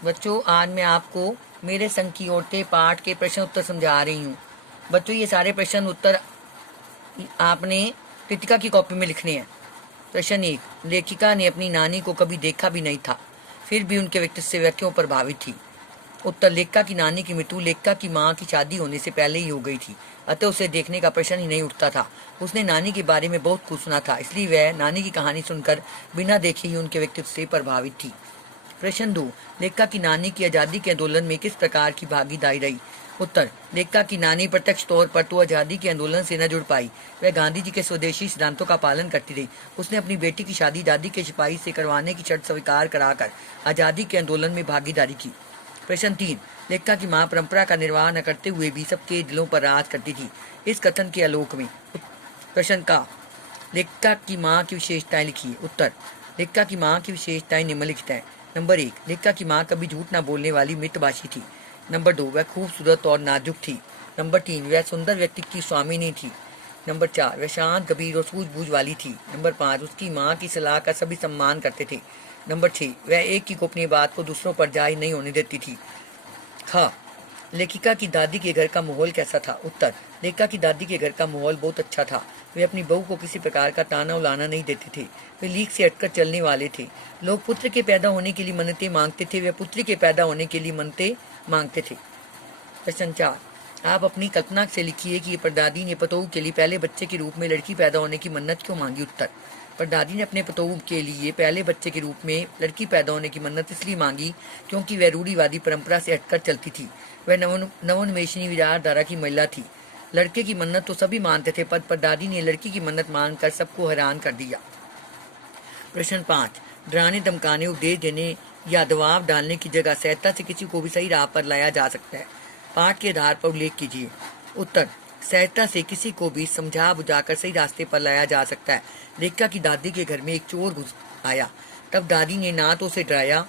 बच्चों, आज मैं आपको मेरे संग की औरतें पाठ के प्रश्न उत्तर समझा रही हूँ। बच्चों, ये सारे प्रश्न उत्तर आपने कृतिका की कॉपी में लिखने हैं। प्रश्न 1। लेखिका ने अपनी नानी को कभी देखा भी नहीं था, फिर भी उनके व्यक्तित्व से वह क्यों प्रभावित थी? उत्तर। लेखिका की नानी की मृत्यु लेखिका की माँ की शादी होने से पहले ही हो गई थी, अतः उसे देखने का प्रश्न ही नहीं उठता था। उसने नानी के बारे में बहुत कुछ सुना था, इसलिए वह नानी की कहानी सुनकर बिना देखे ही उनके व्यक्तित्व से प्रभावित थी। प्रश्न 2। लेखिका की नानी की आज़ादी के आंदोलन में किस प्रकार की भागीदारी रही? उत्तर। लेखिका की नानी प्रत्यक्ष तौर पर तो आज़ादी के आंदोलन से न जुड़ पाई, वह गांधी जी के स्वदेशी सिद्धांतों का पालन करती रही। उसने अपनी बेटी की शादी दादी के सिपाही से करवाने की शर्त स्वीकार कराकर आज़ादी के आंदोलन में भागीदारी की। प्रश्न 3। लेखिका की मां परंपरा का निर्वाह न करते हुए भी सबके दिलों पर राज करती थी, इस कथन के आलोक में प्रश्न का लेखिका की मां की विशेषताएं लिखिए। उत्तर। लेखिका की मां की विशेषताएं निम्नलिखित हैं। नंबर 1। लेखिका की मां कभी झूठ न बोलने वाली मितभाषी थी। नंबर 2। वह खूबसूरत और नाजुक थी। नंबर 3। वह सुंदर व्यक्तित्व की स्वामिनी थी। नंबर 4। वह शांत, गंभीर और सूझबूझ वाली थी। नंबर 5। उसकी मां की सलाह का सभी सम्मान करते थे। नंबर 6। वह एक की गोपनीय बात को दूसरों पर जाहिर नहीं होने देती थी। हाँ। लेखिका की दादी के घर का माहौल कैसा था? उत्तर। लेखिका की दादी के घर का माहौल बहुत अच्छा था। वे अपनी बहू को किसी प्रकार का ताना उलाना नहीं देते थे। वे लीक से हटकर चलने वाले थे। लोग पुत्र के पैदा होने के लिए मन्नतें मांगते थे, वे पुत्री के पैदा होने के लिए मन्नतें मांगते थे। प्रश्न 4। आप अपनी कल्पना से लिखिए कि परदादी ने पतोहू के लिए पहले बच्चे के रूप में लड़की पैदा होने की मन्नत क्यों मांगी? उत्तर। परदादी ने अपने पतोहू के लिए पहले बच्चे के रूप में लड़की पैदा होने की मन्नत इसलिए मांगी क्योंकि वह रूढ़िवादी परंपरा से हटकर चलती थी। वह नवोन्मेषी विचारधारा की महिला थी। लड़के की मन्नत तो सभी मानते थे, पर परदादी ने लड़की की मन्नत मानकर सबको हैरान कर दिया। प्रश्न 5। डराने, धमकाने, उपदेश देने या दबाव डालने की जगह सहजता से किसी को भी सही राह पर लाया जा सकता है। पाठ के आधार पर उल्लेख कीजिए। उत्तर। सहजता से किसी को भी समझा बुझाकर सही रास्ते पर लाया जा सकता है। लेखिका की दादी के घर में एक चोर घुस आया, तब दादी ने ना तो उसे डराया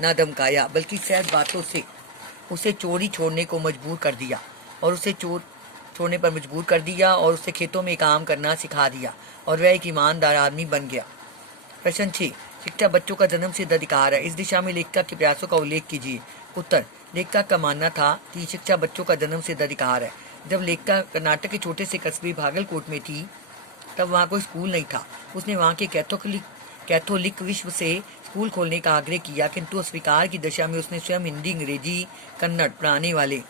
ना धमकाया, बल्कि सहज बातों से उसे चोरी छोड़ने को मजबूर कर दिया और उसे चोर छोड़ने पर मजबूर कर दिया और उसे खेतों में काम करना सिखा दिया और वह एक ईमानदार आदमी बन गया। प्रश्न 6। शिक्षा बच्चों का जन्म सिद्ध अधिकार है, इस दिशा में लेखिका के प्रयासों का उल्लेख कीजिए। उत्तर। लेखिका का मानना था कि शिक्षा बच्चों का जन्म सिद्ध अधिकार है। जब लेखिका कर्नाटक के छोटे से कस्बे भागलकोट में थी, तब वहाँ कोई स्कूल नहीं था। उसने वहाँ के कैथोलिक विश्व से स्कूल खोलने का आग्रह किया, किंतु अस्वीकार की दशा में उसने स्वयं हिंदी, अंग्रेजी, कन्नड़ पढ़ाने वाले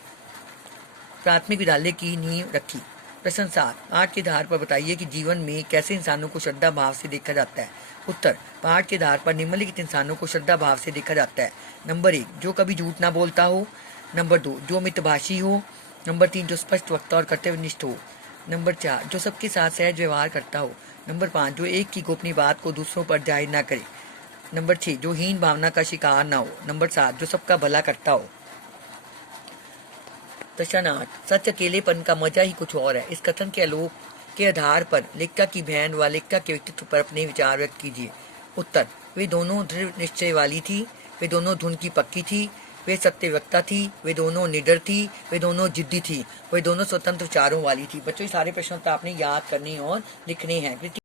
प्राथमिक विद्यालय की नींव रखी। प्रश्न 7। पाठ के आधार पर बताइए कि जीवन में कैसे इंसानों को श्रद्धा भाव से देखा जाता है। उत्तर। पाठ के आधार पर निम्नलिखित इंसानों को श्रद्धा भाव से देखा जाता है। नंबर 1। जो कभी झूठ ना बोलता हो। नंबर 2। जो मितभाषी हो। नंबर 3। जो स्पष्ट वक्ता और कर्तव्यनिष्ठ हो। नंबर 4। जो सबके साथ सहज व्यवहार करता हो। नंबर 5। जो एक की गोपनीय बात को दूसरों पर जाहिर ना करे। नंबर 6। जो हीन भावना का शिकार ना हो। नंबर 7। जो सबका भला करता हो। प्रश्न 8। सच अकेलेपन का मजा ही कुछ और है, इस कथन के आलोक के आधार पर लेखिका की बहन व लेखिका के व्यक्तित्व पर अपने विचार व्यक्त कीजिए। उत्तर। वे दोनों दृढ़ निश्चय वाली थी, वे दोनों धुन की पक्की थी, वे सत्यवक्ता थी, वे दोनों निडर थी, वे दोनों जिद्दी थी, वे दोनों स्वतंत्र विचारों वाली थी। बच्चों, ये सारे प्रश्न तो आपने याद करने और लिखने हैं।